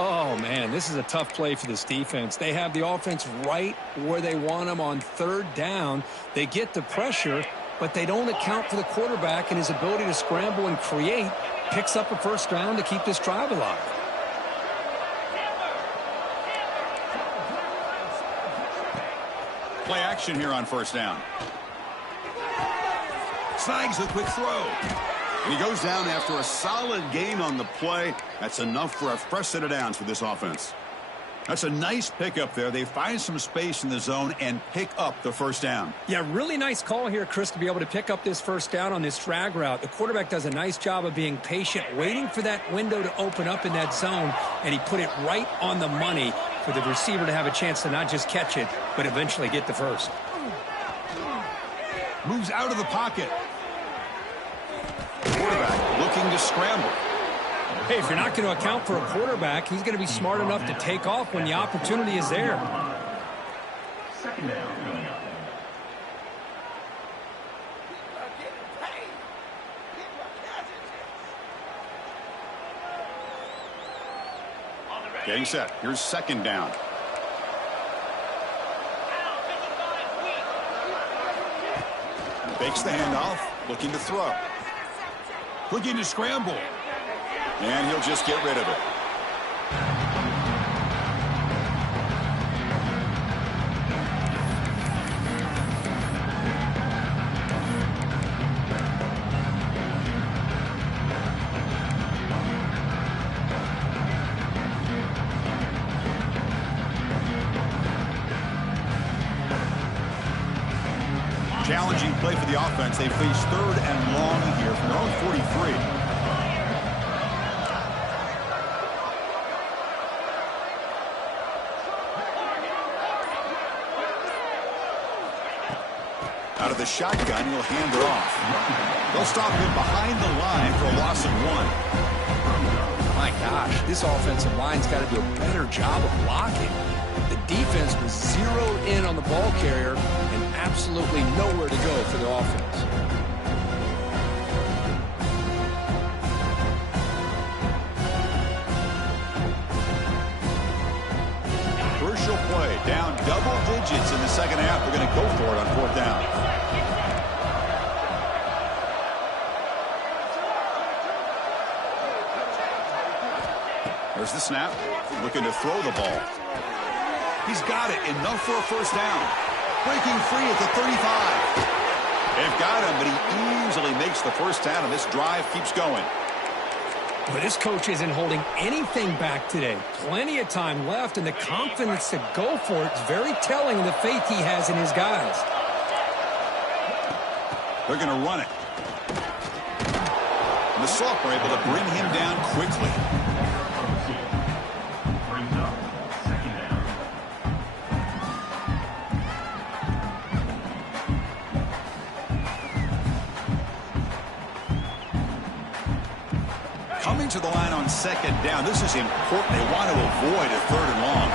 Oh, man, this is a tough play for this defense. They have the offense right where they want them on third down. They get the pressure, but they don't account for the quarterback and his ability to scramble and create. Picks up a first down to keep this drive alive. Play action here on first down. Snags a quick throw. And he goes down after a solid gain on the play. That's enough for a fresh set of downs for this offense. That's a nice pickup there. They find some space in the zone and pick up the first down. Yeah, really nice call here, Chris, to be able to pick up this first down on this drag route. The quarterback does a nice job of being patient, waiting for that window to open up in that zone, and he put it right on the money for the receiver to have a chance to not just catch it, but eventually get the first. Moves out of the pocket. Quarterback looking to scramble. Hey, if you're not going to account for a quarterback, he's going to be smart enough to take off when the opportunity is there. Second down. Getting set. Here's second down. Fakes the handoff. Looking to throw. Looking to scramble. And he'll just get rid of it. Challenging play for the offense. They face third and long here from their own 43. the shotgun. He'll hand it off. They'll stop him behind the line for a loss of 1. My gosh, this offensive line's got to do a better job of blocking. The defense was zeroed in on the ball carrier and absolutely nowhere to go for the offense. Crucial play, down double digits in the second half. They're going to go for it on 4th down. There's the snap, looking to throw the ball. He's got it, enough for a 1st down. Breaking free at the 35. They've got him, but he easily makes the 1st down, and this drive keeps going. But this coach isn't holding anything back today. Plenty of time left, and the confidence to go for it is very telling of the faith he has in his guys. They're going to run it. And the Soft were able to bring him down quickly. Brings up 2nd down. Coming to the line on 2nd down. This is important. They want to avoid a 3rd and long.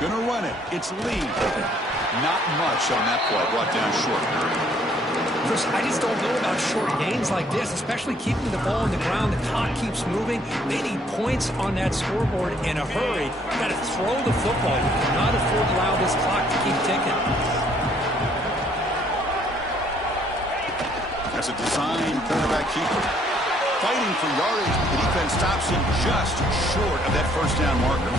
Gonna run it. It's Lee. Not much on that play. Brought down short. Chris, I just don't know about short gains like this, especially keeping the ball on the ground. The clock keeps moving. They need points on that scoreboard in a hurry. You got to throw the football. You cannot afford to allow this clock to keep ticking. That's a design quarterback keeper. Fighting for yardage, but the defense stops him just short of that 1st down marker.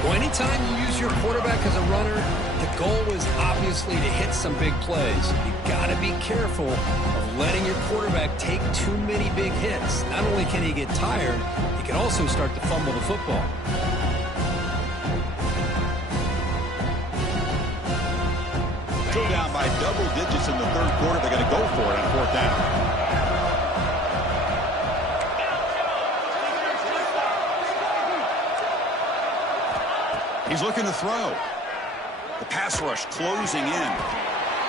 Well, anytime you use your quarterback as a runner, the goal is obviously to hit some big plays. You got to be careful of letting your quarterback take too many big hits. Not only can he get tired, he can also start to fumble the football. Still down by double digits in the 3rd quarter. They're going to go for it on 4th down. He's looking to throw. The pass rush closing in.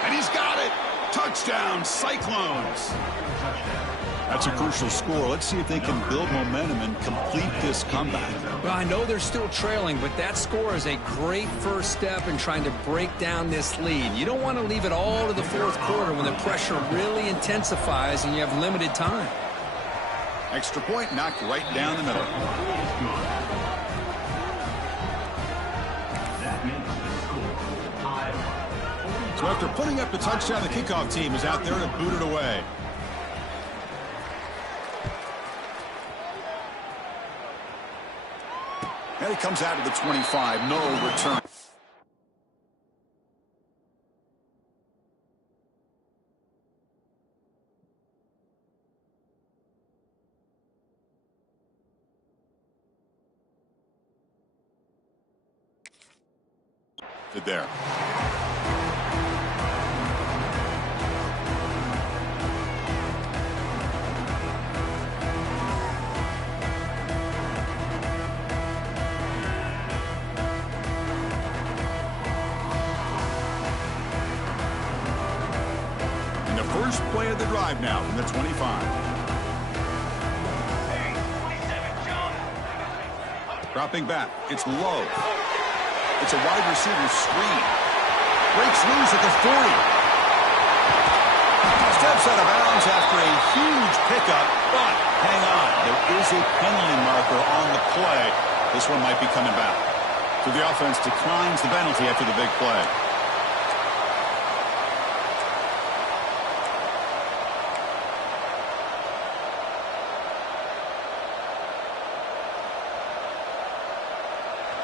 And he's got it. Touchdown, Cyclones. That's a crucial score. Let's see if they can build momentum and complete this comeback. Well, I know they're still trailing, but that score is a great first step in trying to break down this lead. You don't want to leave it all to the 4th quarter when the pressure really intensifies and you have limited time. Extra point knocked right down the middle. So after putting up the touchdown, the kickoff team is out there to boot it away. And he comes out to the 25. No return. There. First play of the drive now from the 25. Dropping back. It's low. It's a wide receiver screen. Breaks loose at the 40. Steps out of bounds after a huge pickup, but hang on. There is a penalty marker on the play. This one might be coming back. So the offense declines the penalty after the big play.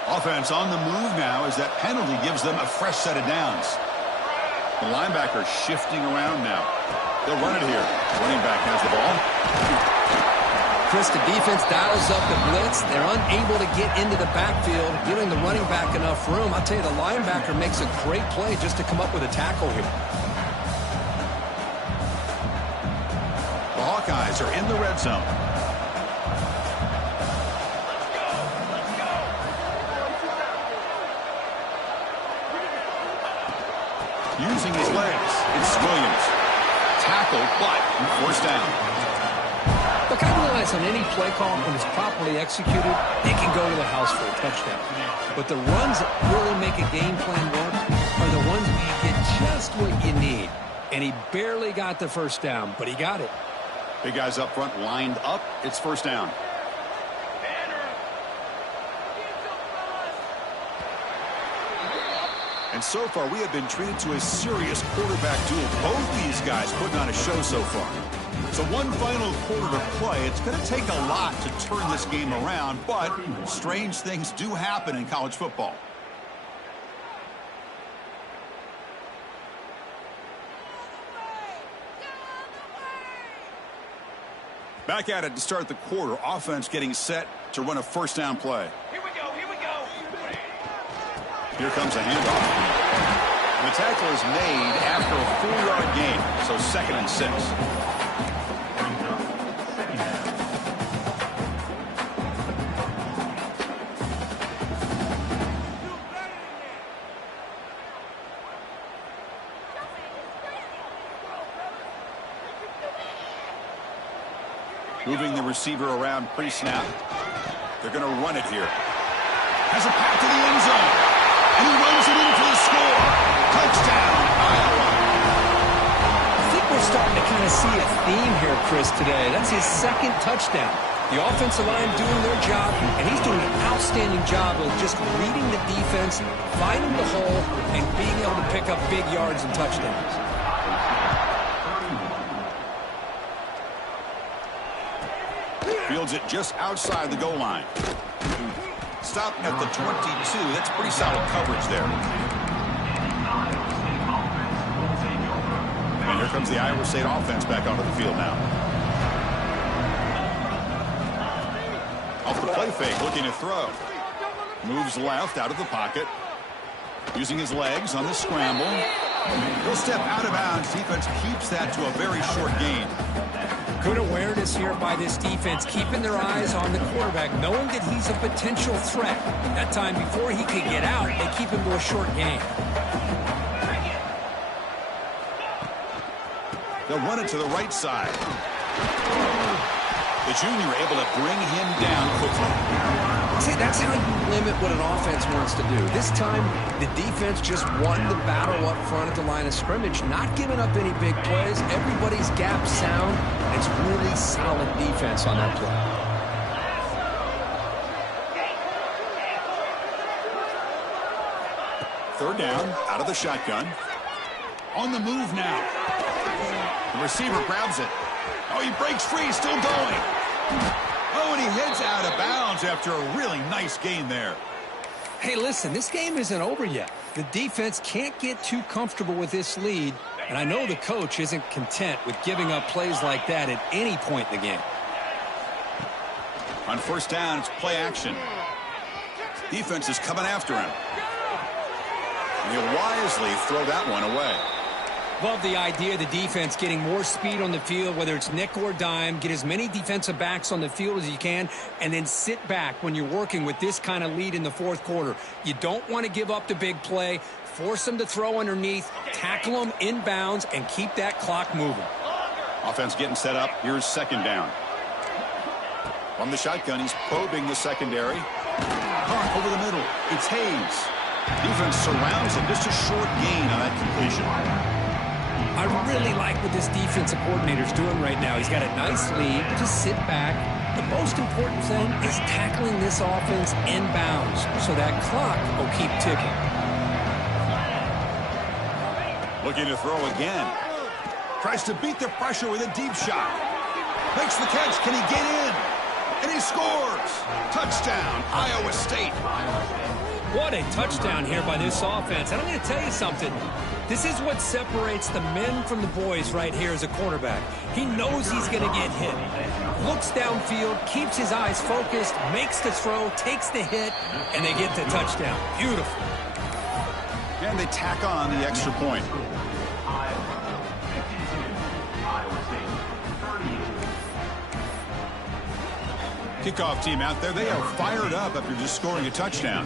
Offense on the move now as that penalty gives them a fresh set of downs. The linebacker shifting around now. They'll run it here. Running back has the ball. Chris, the defense dials up the blitz. They're unable to get into the backfield, giving the running back enough room. I'll tell you, the linebacker makes a great play just to come up with a tackle here. The Hawkeyes are in the red zone. Using his legs, it's Williams. Tackle, but forced down. Look, I realize on any play call, when it's properly executed, it can go to the house for a touchdown. But the runs that really make a game plan work are the ones where you get just what you need. And he barely got the first down, but he got it. Big guys up front lined up. It's first down. And so far, we have been treated to a serious quarterback duel. Both these guys putting on a show so far. So one final quarter to play. It's going to take a lot to turn this game around, but strange things do happen in college football. Back at it to start the quarter. Offense getting set to run a first down play. Here we go, here we go. Here comes a handoff. The tackle is made after a 4-yard gain, so 2nd and 6. Moving the receiver around pre-snap. They're going to run it here. Has a pass to the end zone. And he runs it in for the score. Touchdown, Iowa. I think we're starting to kind of see a theme here, Chris, today. That's his 2nd touchdown. The offensive line doing their job, and he's doing an outstanding job of just reading the defense, finding the hole, and being able to pick up big yards and touchdowns. Fields it just outside the goal line. Stopping at the 22. That's pretty solid coverage there. And here comes the Iowa State offense back onto the field now. Off the play fake, looking to throw. Moves left out of the pocket. Using his legs on the scramble. He'll step out of bounds. Defense keeps that to a very short gain. Good awareness here by this defense, keeping their eyes on the quarterback, knowing that he's a potential threat. That time, before he could get out, they keep him to a short gain. They'll run it to the right side. The junior able to bring him down quickly. See, that's how you limit what an offense wants to do. This time, the defense just won the battle up front at the line of scrimmage, not giving up any big plays. Everybody's gap sound. It's really solid defense on that play. Third down, out of the shotgun. On the move now. The receiver grabs it. Oh, he breaks free, still going. Oh, and he heads out of bounds after a really nice gain there. Hey, listen, this game isn't over yet. The defense can't get too comfortable with this lead, and I know the coach isn't content with giving up plays like that at any point in the game. On first down, it's play action. Defense is coming after him. And he'll wisely throw that one away. Love the idea of the defense getting more speed on the field, whether it's nickel or dime, get as many defensive backs on the field as you can, and then sit back when you're working with this kind of lead in the fourth quarter. You don't want to give up the big play, force them to throw underneath, tackle them inbounds, and keep that clock moving. Offense getting set up. Here's second down. From the shotgun, he's probing the secondary. Caught over the middle. It's Hayes. Defense surrounds him. Just a short gain on that completion. I really like what this defensive coordinator's doing right now. He's got a nice lead. Just sit back. The most important thing is tackling this offense inbounds so that clock will keep ticking. Looking to throw again. Tries to beat the pressure with a deep shot. Makes the catch. Can he get in? And he scores. Touchdown, Iowa State. What a touchdown here by this offense. And I'm going to tell you something. This is what separates the men from the boys right here as a quarterback. He knows he's going to get hit. Looks downfield, keeps his eyes focused, makes the throw, takes the hit, and they get the touchdown. Beautiful. And they tack on the extra point. Kickoff team out there. They are fired up after just scoring a touchdown.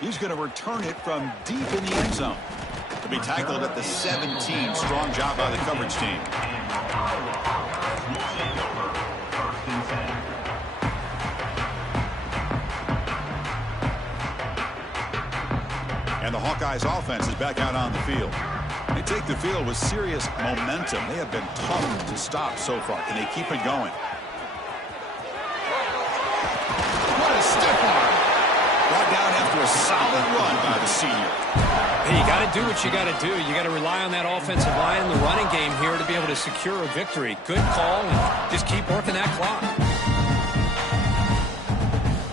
He's going to return it from deep in the end zone. To be tackled at the 17. Strong job by the coverage team. And the Hawkeyes offense is back out on the field. They take the field with serious momentum. They have been tough to stop so far. Can they keep it going? What a stiff arm. Brought down after a solid run by the senior. Hey, you got to do what you got to do. You got to rely on that offensive line in the running game here to be able to secure a victory. Good call, and just keep working that clock.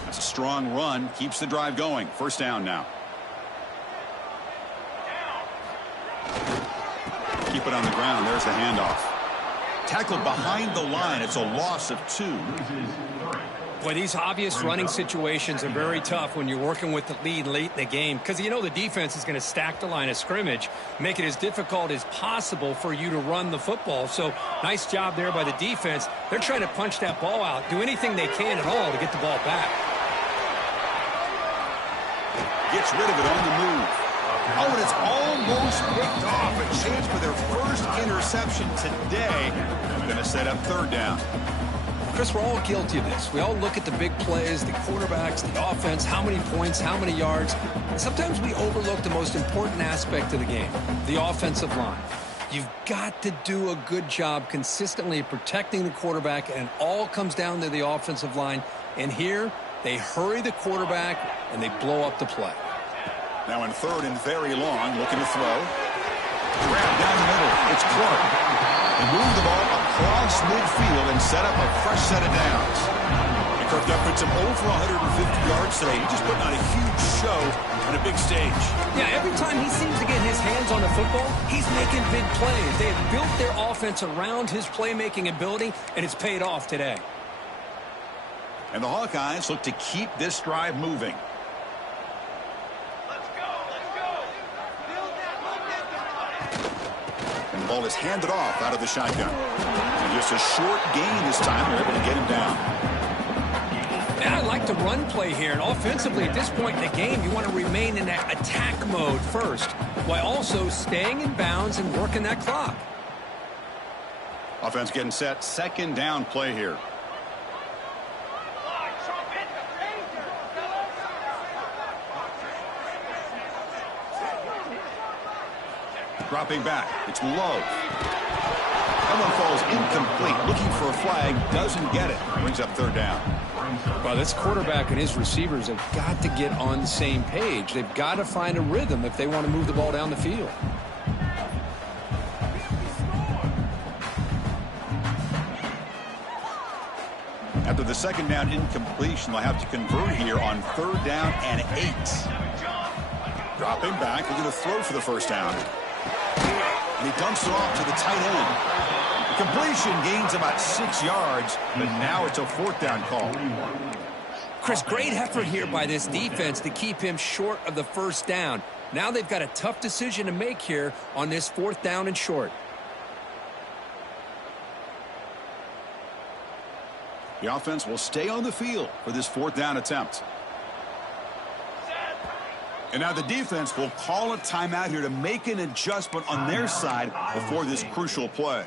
That's a strong run. Keeps the drive going. First down now. Keep it on the ground. There's the handoff. Tackled behind the line. It's a loss of 2. Boy, these obvious running situations are very tough when you're working with the lead late in the game because you know the defense is going to stack the line of scrimmage, make it as difficult as possible for you to run the football. So nice job there by the defense. They're trying to punch that ball out, do anything they can at all to get the ball back. Gets rid of it on the move. Oh, and it's almost picked off. A chance for their first interception today. Going to set up third down. Chris, we're all guilty of this. We all look at the big plays, the quarterbacks, the offense, how many points, how many yards. And sometimes we overlook the most important aspect of the game, the offensive line. You've got to do a good job consistently protecting the quarterback, and it all comes down to the offensive line. And here, they hurry the quarterback, and they blow up the play. Now in third and very long, looking to throw. Grab down the middle. It's Clark. They move the ball across midfield and set up a fresh set of downs. And Kirk puts him over 150 yards today. He's just putting on a huge show on a big stage. Yeah, every time he seems to get his hands on the football, he's making big plays. They have built their offense around his playmaking ability, and it's paid off today. And the Hawkeyes look to keep this drive moving. And the ball is handed off out of the shotgun. And just a short gain this time. They're able to get him down. And I like the run play here. And offensively, at this point in the game, you want to remain in that attack mode first, while also staying in bounds and working that clock. Offense getting set. Second down play here. Dropping back. It's low. That one falls incomplete. Looking for a flag. Doesn't get it. Brings up third down. Well, this quarterback and his receivers have got to get on the same page. They've got to find a rhythm if they want to move the ball down the field. After the second down incompletion, they'll have to convert here on third down and 8. Dropping back. They're going to throw for the first down. And he dumps it off to the tight end. Completion gains about 6 yards, but now it's a fourth down call. Chris, great effort here by this defense to keep him short of the first down. Now they've got a tough decision to make here on this fourth down and short. The offense will stay on the field for this fourth down attempt. And now the defense will call a timeout here to make an adjustment on their side before this crucial play.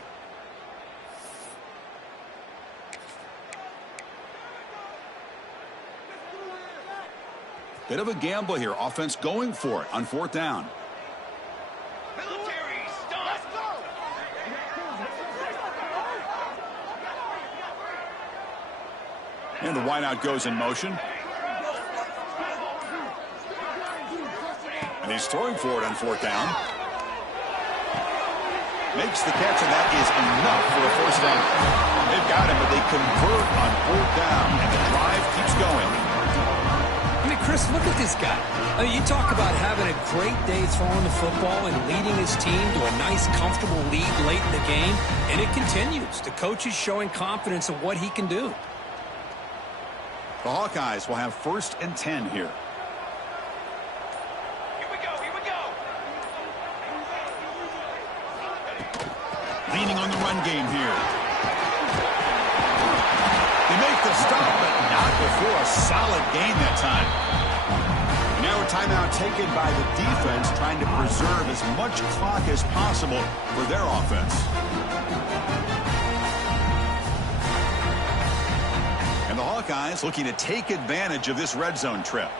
Bit of a gamble here. Offense going for it on fourth down. Military, stop! And the wideout goes in motion. And he's throwing for it on fourth down. Makes the catch, and that is enough for a first down. They've got him, but they convert on fourth down, and the drive keeps going. I mean, Chris, look at this guy. I mean, you talk about having a great day throwing the football and leading his team to a nice, comfortable lead late in the game, and it continues. The coach is showing confidence of what he can do. The Hawkeyes will have first and 10 here. Leaning on the run game here. They make the stop, but not before a solid gain that time. And Now a timeout taken by the defense, trying to preserve as much clock as possible for their offense. And the Hawkeyes looking to take advantage of this red zone trip.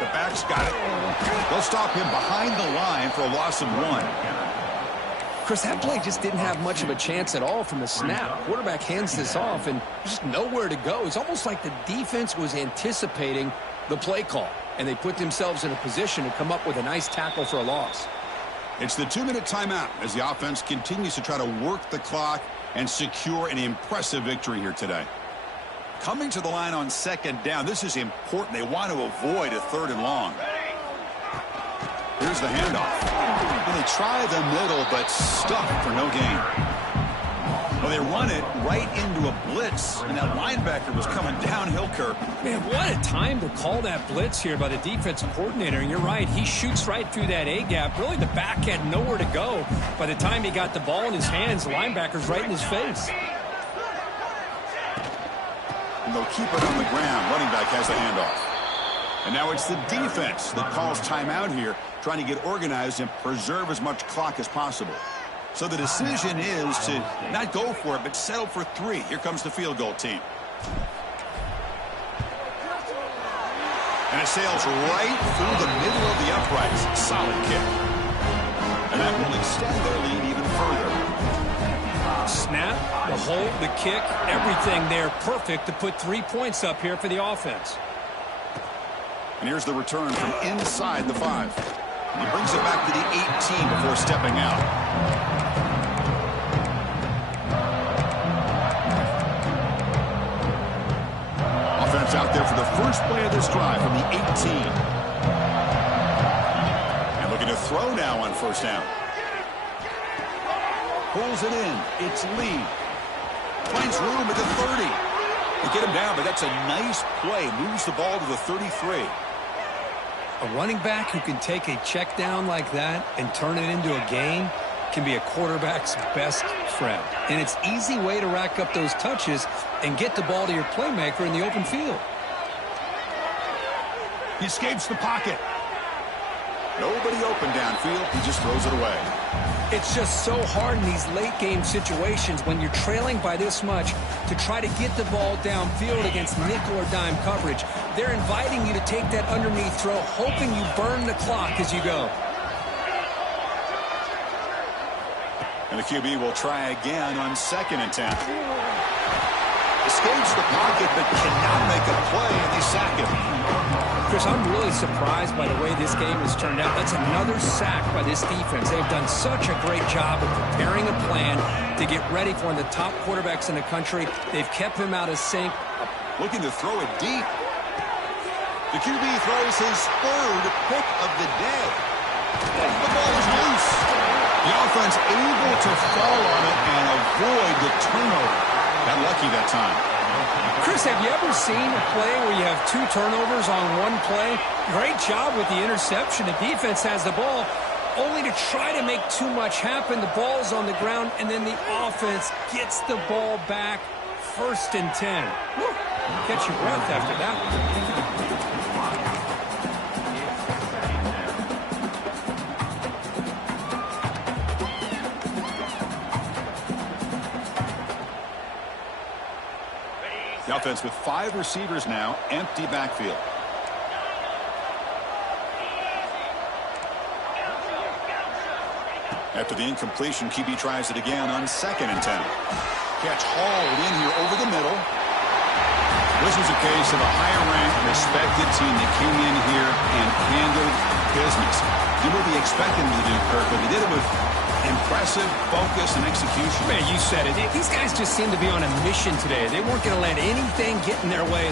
The back's got it. They'll stop him behind the line for a loss of 1. Chris, that play just didn't have much of a chance at all from the snap. Quarterback hands this off, and there's just nowhere to go. It's almost like the defense was anticipating the play call, and they put themselves in a position to come up with a nice tackle for a loss. It's the 2-minute timeout as the offense continues to try to work the clock and secure an impressive victory here today. Coming to the line on 2nd down, this is important. They want to avoid a 3rd and long. Here's the handoff. And they try the middle, but stuck for no gain. Well, they run it right into a blitz, and that linebacker was coming downhill, Kirk. Man, what a time to call that blitz here by the defensive coordinator. And you're right, he shoots right through that A-gap. Really, the back had nowhere to go. By the time he got the ball in his hands, the linebacker's right in his face. And they'll keep it on the ground. Running back has the handoff. And now it's the defense that calls timeout here, trying to get organized and preserve as much clock as possible. So the decision is to not go for it, but settle for 3. Here comes the field goal team. And it sails right through the middle of the uprights. Solid kick. And that will extend their lead even further. Snap, the hold, the kick, everything there perfect to put 3 points up here for the offense. And here's the return from inside the 5. He brings it back to the 18 before stepping out. Offense out there for the first play of this drive from the 18. And looking to throw now on 1st down. Pulls it in. It's Lee. Finds room at the 30. They get him down, but that's a nice play. Moves the ball to the 33. A running back who can take a check down like that and turn it into a gain can be a quarterback's best friend. And it's an easy way to rack up those touches and get the ball to your playmaker in the open field. He escapes the pocket. Nobody open downfield. He just throws it away. It's just so hard in these late-game situations when you're trailing by this much to try to get the ball downfield against nickel or dime coverage. They're inviting you to take that underneath throw, hoping you burn the clock as you go. And the QB will try again on 2nd and 10. Escapes the pocket, but cannot make a play, and they sack him. Chris, I'm really surprised by the way this game has turned out. That's another sack by this defense. They've done such a great job of preparing a plan to get ready for one of the top quarterbacks in the country. They've kept him out of sync. Looking to throw it deep. The QB throws his 3rd pick of the day. The ball is loose. The offense able to fall on it and avoid the turnover. Got lucky that time. Chris, have you ever seen a play where you have 2 turnovers on one play? Great job with the interception. The defense has the ball, only to try to make too much happen. The ball's on the ground, and then the offense gets the ball back. 1st and 10. Woo. Catch your breath after that one. The offense with 5 receivers now, empty backfield. After the incompletion, QB tries it again on 2nd and 10. Catch hauled in here over the middle. This was a case of a higher-ranked, respected team that came in here and handled business. You would be expecting them to do, Kirk, but they did it with impressive focus and execution. Man, you said it. These guys just seem to be on a mission today. They weren't going to let anything get in their way.